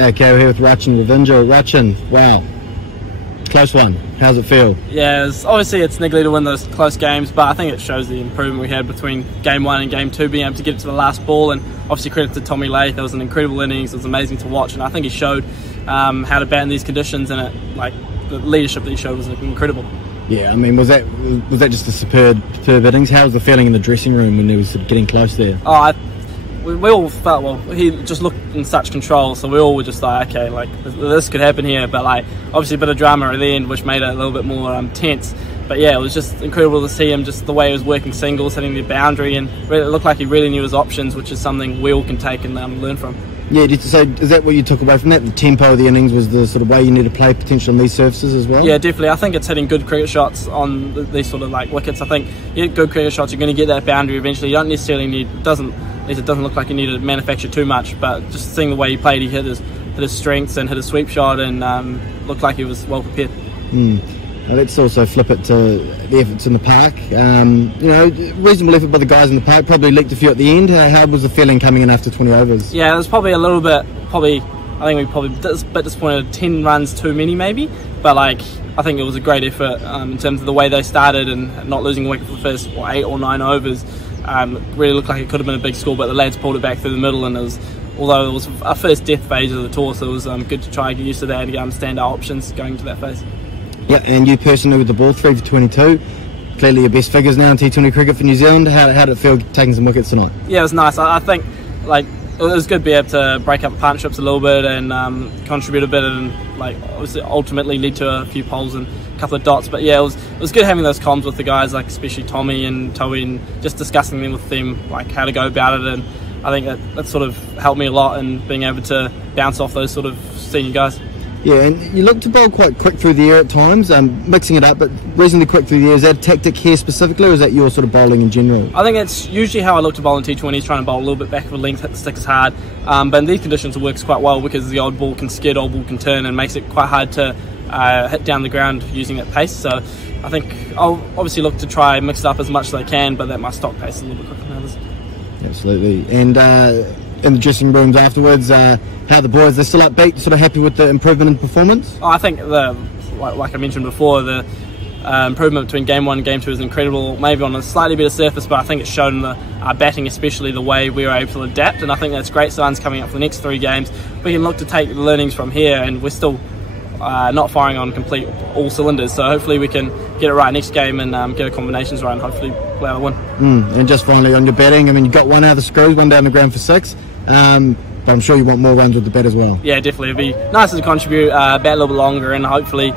Okay, we're here with Rachin, Ravindra. Rachin, wow, close one. How's it feel? Yeah, obviously it's niggly to win those close games, but I think it shows the improvement we had between game 1 and game 2, being able to get it to the last ball. And obviously credit to Tommy Lath. It was an incredible innings. It was amazing to watch, and I think he showed how to bat in these conditions, and the leadership that he showed was incredible. Yeah, I mean, was that just a superb innings? How was the feeling in the dressing room when he was sort of getting close there? Oh, we all felt, well, he just looked in such control, so we all were just like, okay, like this could happen here, but like obviously a bit of drama at the end, which made it a little bit more tense. But yeah, it was just incredible to see him, just the way he was working singles, hitting the boundary, and it looked like he really knew his options, which is something we all can take and learn from. Yeah, so is that what you took away from that? The tempo of the innings was the sort of way you need to play potential on these surfaces as well? Yeah, definitely. I think it's hitting good cricket shots on these sort of like wickets. I think you hit good cricket shots, you're going to get that boundary eventually. You don't necessarily need, it doesn't look like you need to manufacture too much, but just seeing the way he played, he hit his strengths and hit a sweep shot, and looked like he was well prepared. Now let's also flip it to the efforts in the park. You know, reasonable effort by the guys in the park, probably leaked a few at the end. How was the feeling coming in after 20 overs? Yeah, it was probably a little bit, I think we probably a bit disappointed, 10 runs too many maybe, but like I think it was a great effort in terms of the way they started and not losing a wicket for the first 8 or 9 overs. Really looked like it could have been a big score, but the lads pulled it back through the middle, and although it was our first death phase of the tour, so it was good to try and get used to that and understand our options going into that phase. Yeah, and you personally with the ball, 3 for 22. Clearly your best figures now in T20 cricket for New Zealand. How did it feel taking some wickets tonight? Yeah, it was nice. I think like it was good to be able to break up partnerships a little bit and contribute a bit, and like obviously ultimately lead to a few poles and a couple of dots. But yeah, it was good having those comms with the guys, like especially Tommy and Toby, and just discussing them with them, like how to go about it. And I think that sort of helped me a lot in being able to bounce off those sort of senior guys. Yeah, and you look to bowl quite quick through the air at times, mixing it up, but reasonably quick through the air. Is that a tactic here specifically, or is that your sort of bowling in general? I think it's usually how I look to bowl in T20s, trying to bowl a little bit back of a length, hit the sticks hard. But in these conditions it works quite well because the old ball can skid, old ball can turn, and makes it quite hard to hit down the ground using that pace. So I think I'll obviously look to try and mix it up as much as I can, but that my stock pace is a little bit quicker than others. Absolutely. And in the dressing rooms afterwards, how the boys, they're still upbeat, sort of happy with the improvement in performance? I think like I mentioned before, the improvement between game 1 and game 2 is incredible, maybe on a slightly better surface, but I think it's shown our batting, especially the way we were able to adapt, and I think that's great signs coming up for the next 3 games. We can look to take the learnings from here, and we're still not firing on complete all cylinders, so hopefully we can get it right next game and get our combinations right and hopefully play out a win. And just finally on your batting, I mean, you got 1 out of the screws, 1 down the ground for 6, but I'm sure you want more runs with the bat as well. Yeah, definitely. It'd be nice to contribute, bat a little bit longer, and hopefully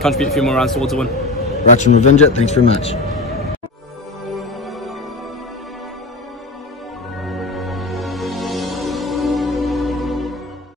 contribute a few more runs towards a win. Rachin, Ravindra, thanks very much.